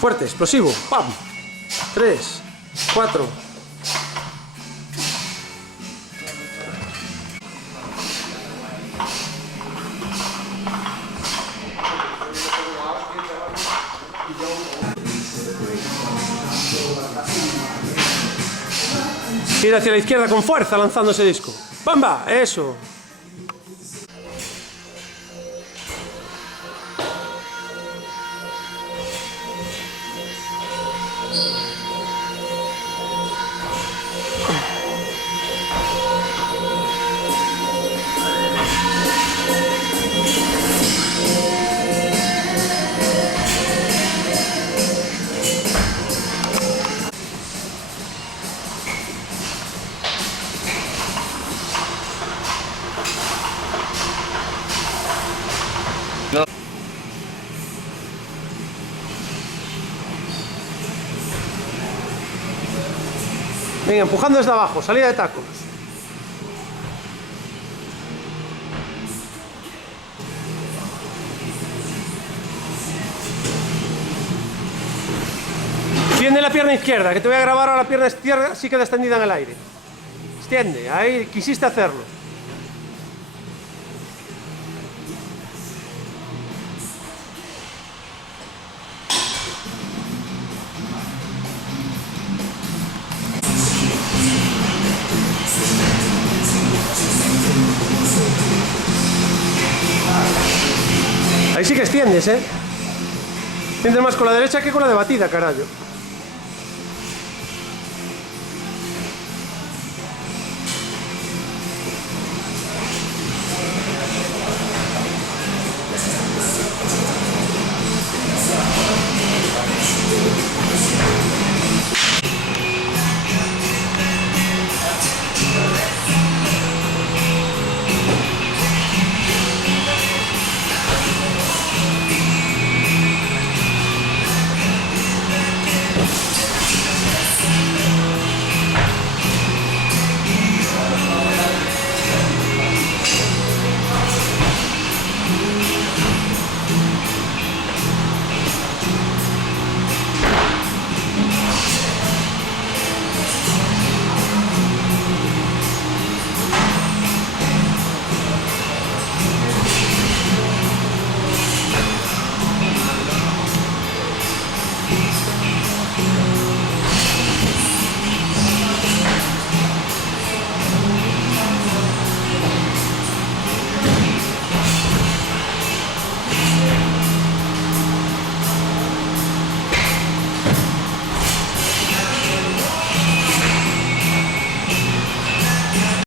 Fuerte, explosivo. ¡Pam! 3, 4. Ir hacia la izquierda con fuerza lanzando ese disco. ¡Bamba! Eso. Venga, empujando desde abajo, salida de tacos. Extiende la pierna izquierda, que te voy a grabar ahora la pierna izquierda, sí queda extendida en el aire. Extiende, ahí quisiste hacerlo. Ahí sí que extiendes, ¿eh? Extiendes más con la derecha que con la de batida, carajo.